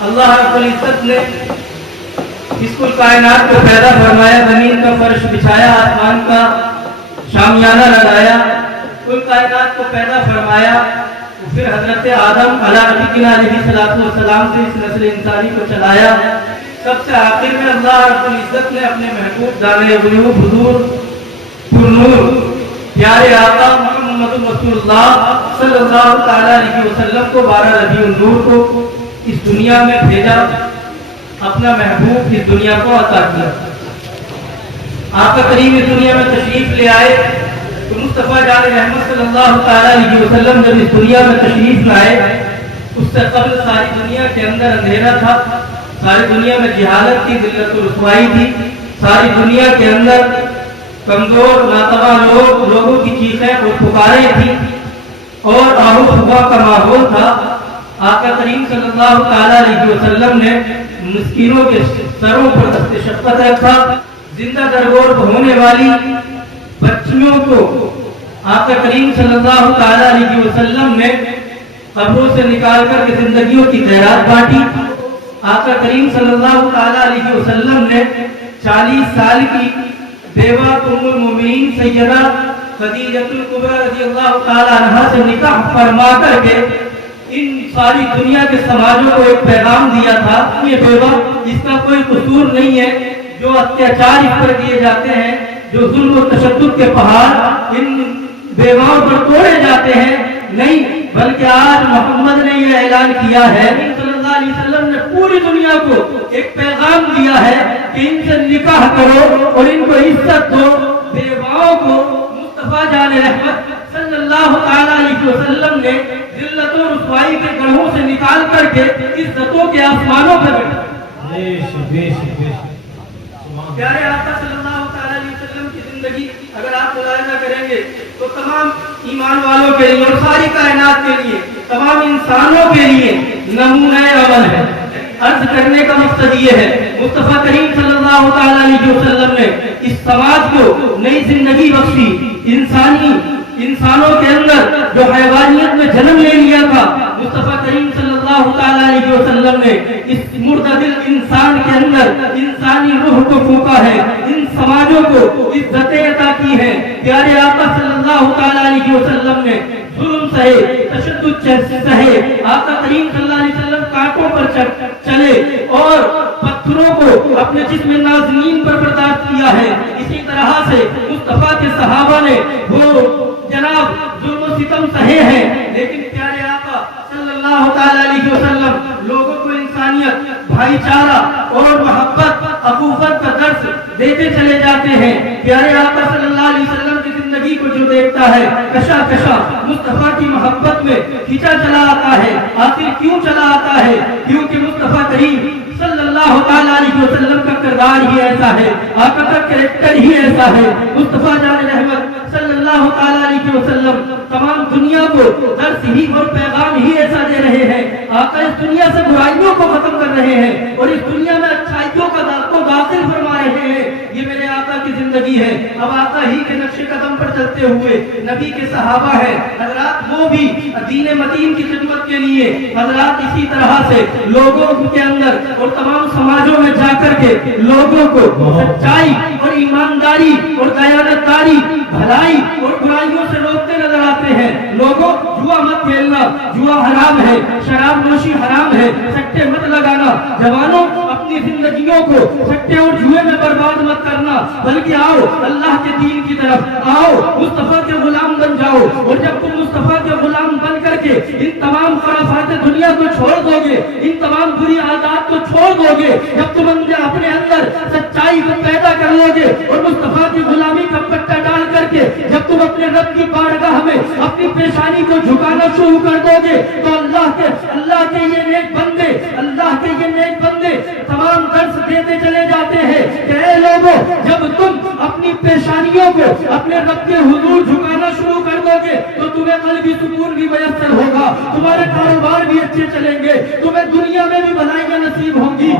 اللہ رب العزت نے اس کل کائنات کو پیدا فرمایا، زمین کا فرش بچھایا، آسمان کا شامیانہ لگایا، کل کائنات کو پیدا فرمایا، پھر حضرت آدم علیہ السلام سے اس نسل انسانی کو چلایا، سب سے آخر میں اللہ رب العزت نے اپنے محبوب دانے غیوب حضور پرنور پیارے آقا محمد رسول اللہ صلی اللہ تعالیٰ علیہ وسلم کو 12 ربیع النور کو اس دنیا میں بھیجا، اپنا محبوب اس دنیا کو عطا کیا۔ آقا کریم اس دنیا میں تشریف لے آئے تو مصطفیٰ جان رحمت صلی اللہ تعالیٰ علیہ وسلم جب اس دنیا میں تشریف لائے، اس سے قبل ساری دنیا کے اندر اندھیرا تھا، ساری دنیا میں جہالت تھی، ذلت و رسوائی تھی، ساری دنیا کے اندر کمزور ناتواں لوگوں کی چیخیں اور پکاریں تھیں اور آہو صبح کا ماحول تھا۔ آقا کریم صلی اللہ تعالیٰ علیہ وسلم نے مسکینوں کے سروں پر دست شفقت رکھا، زندہ درگور ہونے والی بچیوں کو آقا کریم صلی اللہ تعالیٰ علیہ وسلم نے قبروں سے نکال کر کے زندگیوں کی خیرات بانٹی۔ آقا کریم صلی اللہ تعالیٰ علیہ وسلم نے 40 سال کی بیوہ ام المومنین سیدہ خدیجۃ الکبریٰ رضی اللہ تعالیٰ عنہا سے نکاح فرما کر کے ان ساری دنیا کے سماجوں کو ایک پیغام دیا تھا، یہ بیوہ اس کا کوئی قصور نہیں ہے، جو اتیاچار اس پر کیے جاتے ہیں، جو ظلم و تشدد کے پہاڑ ان بیواؤں پر توڑے جاتے ہیں، نہیں بلکہ آج محمد نے یہ اعلان کیا ہے، صلی اللہ علیہ وسلم نے پوری دنیا کو ایک پیغام دیا ہے کہ ان سے نکاح کرو اور ان کو عزت دو۔ بیواؤں کو مصطفیٰ جان رحمت صلی اللہ تعالیٰ علیہ وسلم نے ذلت و رسوائی کے گڑھوں سے نکال کر کے عزتوں کے آسمانوں پر پیارے آقا صلی اللہ تعالیٰ علیہ وسلم کی زندگی اگر آپ ملاحظہ کریں گے تو تمام ایمان والوں کے لیے اور ساری کائنات کے لیے، تمام انسانوں کے لیے نمونہ عمل ہے۔ عرض کرنے کا مقصد یہ ہے، مصطفیٰ کریم صلی اللہ تعالیٰ علیہ وسلم نے اس سماج کو نئی زندگی بخشی، انسانوں کے اندر جو حیوانیت میں جنم لے لیا تھا، مصطفیٰ کریم صلی اللہ تعالیٰ علیہ وسلم نے اس مردہ دل انسان کے اندر انسانی روح کو پھونکا ہے، ان سماجوں کو عزتیں عطا کی ہیں۔ پیارے آقا صلی اللہ تعالیٰ علیہ وسلم نے ظلم سہے، تشدد سہے، آقا کریم صلی اللہ علیہ وسلم کانٹوں پر چلے اور پتھروں کو اپنے جسم نازنین پر برداشت کیا ہے۔ اسی طرح سے مصطفیٰ کے صحابہ نے وہ جناب ظلم و ستم سہے ہیں، لیکن پیارے آقا صلی اللہ تعالیٰ علیہ وسلم لوگوں کو انسانیت، بھائی چارہ اور محبت، اخوت کا درس دیتے چلے جاتے ہیں۔ پیارے آقا صلی اللہ علیہ وسلم کی زندگی کو جو دیکھتا ہے کشا کشا مصطفیٰ کی محبت میں کھینچا چلا آتا ہے۔ آخر کیوں چلا آتا ہے؟ کیونکہ مصطفیٰ کریم صلی اللہ تعالیٰ علیہ وسلم کا کردار ہی ایسا ہے، آقا کا کریکٹر ہی ایسا ہے۔ مصطفیٰ جان رحمت صلی اللہ تعالیٰ علیہ وسلم تمام دنیا کو درس ہی اور پیغام ہی ایسا دے رہے ہیں۔ آقا اس دنیا سے برائیوں کو ختم کر رہے ہیں اور اس دنیا میں اچھائیوں کا داخل فرما رہے ہیں۔ یہ میرے آقا کی زندگی ہے۔ اب آقا ہی کے نقش قدم پر چلتے ہوئے نبی کے صحابہ ہیں حضرات، وہ بھی دین متین کی خدمت کے لیے حضرات اسی طرح سے لوگوں کے اندر اور تمام سماجوں میں جا کر کے لوگوں کو سچائی اور ایمانداری اور دیانتداری، بھلائی اور برائیوں سے روکتے نظر آتے ہیں۔ لوگوں جوا مت کھیلنا، جوا حرام ہے، شراب نوشی حرام ہے، سٹے مت لگانا، جوانوں اپنی زندگیوں کو سٹے اور جوئے میں برباد مت کرنا، بلکہ آؤ اللہ کے دین کی طرف آؤ، مصطفیٰ کے غلام بن جاؤ۔ اور جب تم مصطفیٰ کے غلام بن کر کے ان تمام خرافات دنیا کو چھوڑ دو گے، ان تمام بری عادات کو چھوڑ دو گے، جب تم اپنے اندر سچائی کو پیدا کر لو گے اور مصطفیٰ کی غلامی کا پٹا ڈال کر کے جب تم اپنے رب کی بارگاہ میں اپنی پیشانی کو جھکانا شروع کر دو گے، تو اللہ کے یہ نیک بندے تمام درس دیتے چلے جاتے ہیں کہ اے لوگوں، جب تم اپنی پیشانیوں کو اپنے رب کے حضور جھکانا شروع کر دو گے تو تمہیں قلبی سکون بھی میسر ہوگا، تمہارے کاروبار بھی اچھے چلیں گے، تمہیں دنیا میں بھی بھلائیاں نصیب ہوں گی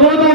2-2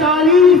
40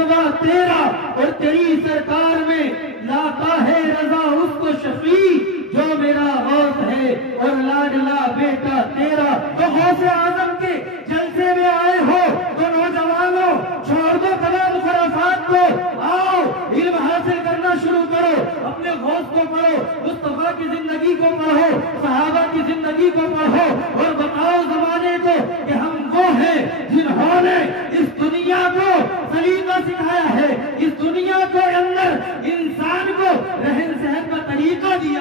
جلوہ تیرا اور تیری سرکار میں لاتا ہے رضا اس کو شفیع جو میرا غوث ہے اور لاڈلا بیٹا تیرا۔ تو غوث اعظم کے جلسے میں آئے ہو تو نوجوانوں چھوڑ دو تمام خرافات کو، آؤ علم حاصل کرنا شروع کرو، اپنے غوث کو پڑھو، مصطفیٰ کی زندگی کو پڑھو، صحابہ کی زندگی کو پڑھو اور بتاؤ زمانے کو کہ ہم وہ ہیں جنہوں نے اس دنیا کو سلیقہ سکھایا ہے، اس دنیا کو اندر انسان کو رہن سہن کا طریقہ دیا۔